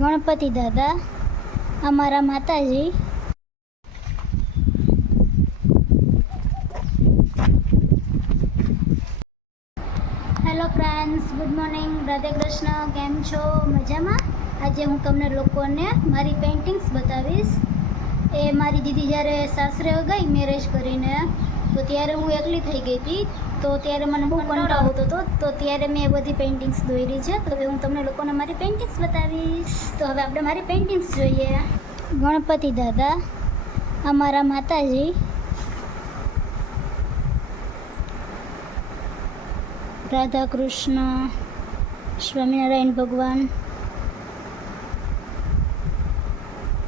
ગણપતિ દાદા અમારા માતાજી. Hello friends, good morning, Radhe Krishna. કેમ છો? મજામાં? આજે હું તમને લોકોને મારી પેઇન્ટિંગ્સ બતાવીશ. એ મારી દીદી જ્યારે સાસરે ગઈ મેરેજ કરીને, તો ત્યારે હું એકલી થઈ ગઈ હતી. તો ત્યારે મને બહુ કંટાળો આવતો હતો. તો ત્યારે મેં એ બધી પેઇન્ટિંગ્સ દોરી છે. તો હવે હું તમને લોકોને મારી પેઇન્ટિંગ્સ બતાવીશ. તો હવે આપણે મારી પેઇન્ટિંગ્સ જોઈએ. ગણપતિ દાદા અમારા માતાજી. રાધા કૃષ્ણ, સ્વામિનારાયણ ભગવાન,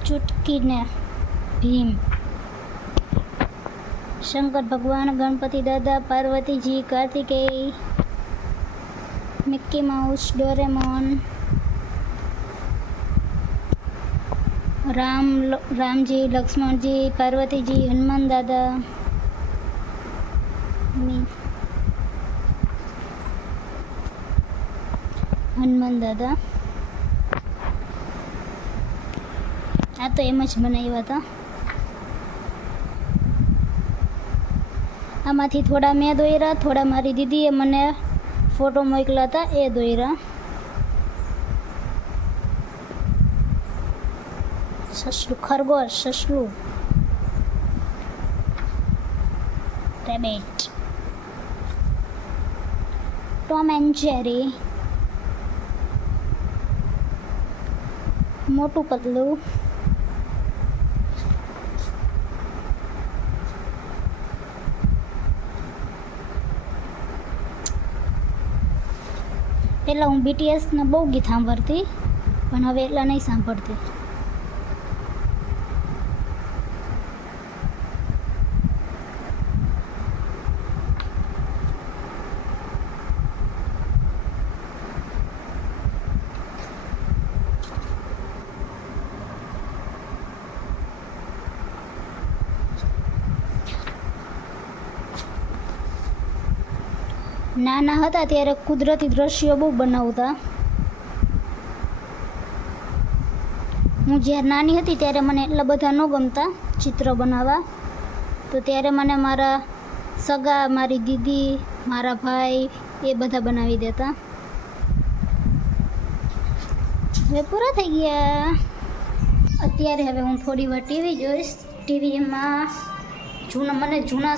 ચુટકીને ભીમ, શંકર ભગવાન, ગણપતિ દાદા, પાર્વતીજી, કાર્તિકેય, મિક્કી માઉસ, ડોરેમોન, રામજી, લક્ષ્મણજી, પાર્વતીજી, હનુમાન દાદા, આ તો એમ જ બનાવ્યા હતા. આમાંથી થોડા મેં દોર્યા, થોડા મારી દીદીએ મને ફોટો મોકલ્યા હતા એ દોર્યા. સસલું, ખરગોશ, સસલું, રેબિટ, ટોમ એન્ડ જેરી, મોટું પતલું, પહેલાં હું બીટીએસના બહુ ગીત સાંભળતી, પણ હવે એટલા નહીં સાંભળતી. નાના હતા ત્યારે કુદરતી દ્રશ્યો બહુ બનાવતા. હું જ્યારે નાની હતી ત્યારે મને એટલા બધા ન ગમતા ચિત્ર બનાવવા. તો ત્યારે મને મારા સગા, મારી દીદી, મારા ભાઈ એ બધા બનાવી દેતા. હવે પૂરા થઈ ગયા. અત્યારે હવે હું થોડી વાર ટીવી જોઈશ. ટીવીમાં મને જૂના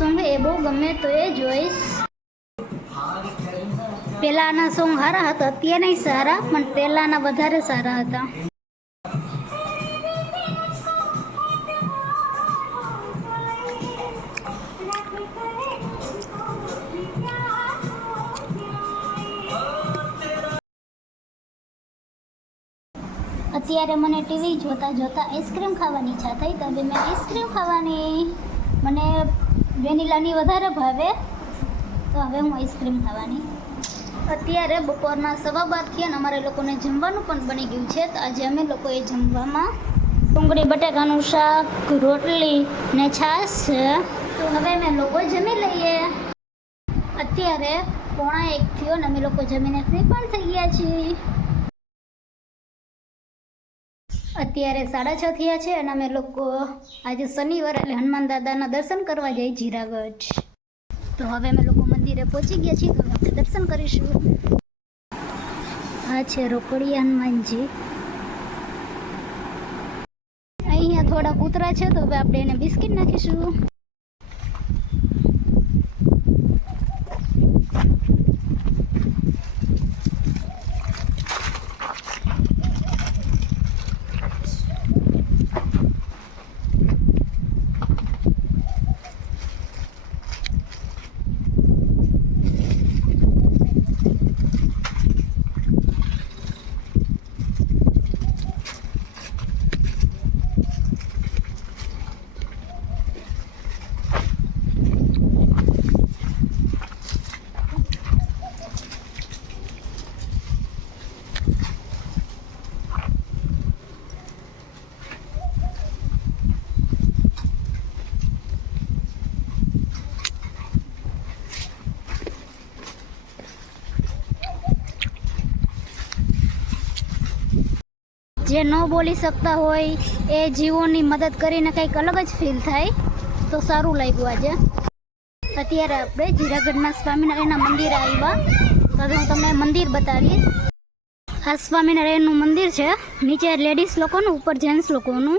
સોંગ એ બહુ ગમે તો એ જોઈશ. પહેલાંના સોંગ સારા હતા, અત્યારે નહીં સારા, પણ પહેલાંના વધારે સારા હતા. અત્યારે મને ટીવી જોતા આઈસ્ક્રીમ ખાવાની ઈચ્છા થઈ, તો હવે મેં આઈસ્ક્રીમ ખાવાની. મને વેનીલાની વધારે ભાવે, તો હવે હું આઈસ્ક્રીમ ખાવાની. અત્યારે બપોરના 12:15 થયા અને અમારે લોકોને જમવાનું પણ બની ગયું છે. તો આજે અમે લોકોએ જમવામાં ડુંગળી બટાકાનું શાક, રોટલી ને છાશ છે. તો હવે અમે લોકો જમી લઈએ. અત્યારે 1:45 થયો અને અમે લોકો જમીને ફ્રી પણ થઈ ગયા છીએ. અત્યારે 6:30 થયા છે અને અમે લોકો આજે શનિવાર એટલે હનુમાન દાદાના દર્શન કરવા જઈએ જીરાગઢ. તો હવે અમે લોકો મંદિરે પહોંચી ગયા છીએ. તો આપણે દર્શન કરીશું. આ છે રોકડિયા હનુમાનજી. અહીંયા થોડા કૂતરા છે, તો હવે આપણે એને બિસ્કિટ નાખીશું. જે ન બોલી શકતા હોય એ જીવોની મદદ કરીને કંઈક અલગ જ ફીલ થાય. તો સારું લાગ્યું આજે. અત્યારે આપણે જીરાગઢના સ્વામિનારાયણના મંદિરે આવ્યા. તો હવે હું તમને મંદિર બતાવીશ. આ સ્વામિનારાયણનું મંદિર છે. નીચે લેડીઝ લોકોનું, ઉપર જેન્ટ્સ લોકોનું.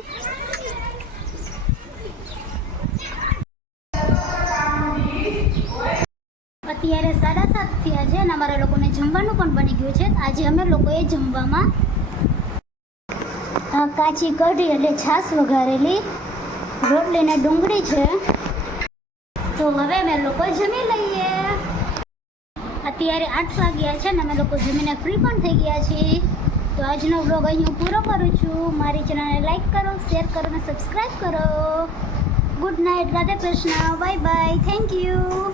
અત્યારે 7:30 થયા છે અને અમારા લોકોને જમવાનું પણ બની ગયું છે. આજે અમે લોકોએ જમવામાં કાચી કઢી એટલે છાશ વઘારેલી, રોટલી ને ડુંગળી છે. તો હવે અમે લોકો જમી લઈએ. અત્યારે 8 વાગ્યા છે ને અમે લોકો જમીને ફ્રી પણ થઈ ગયા છીએ. તો આજનો વ્લોગ અહીં હું પૂરો કરું છું. મારી ચેનલને લાઈક કરો, શેર કરો અને સબસ્ક્રાઈબ કરો. Good night, Radhe Krishna, bye bye, thank you.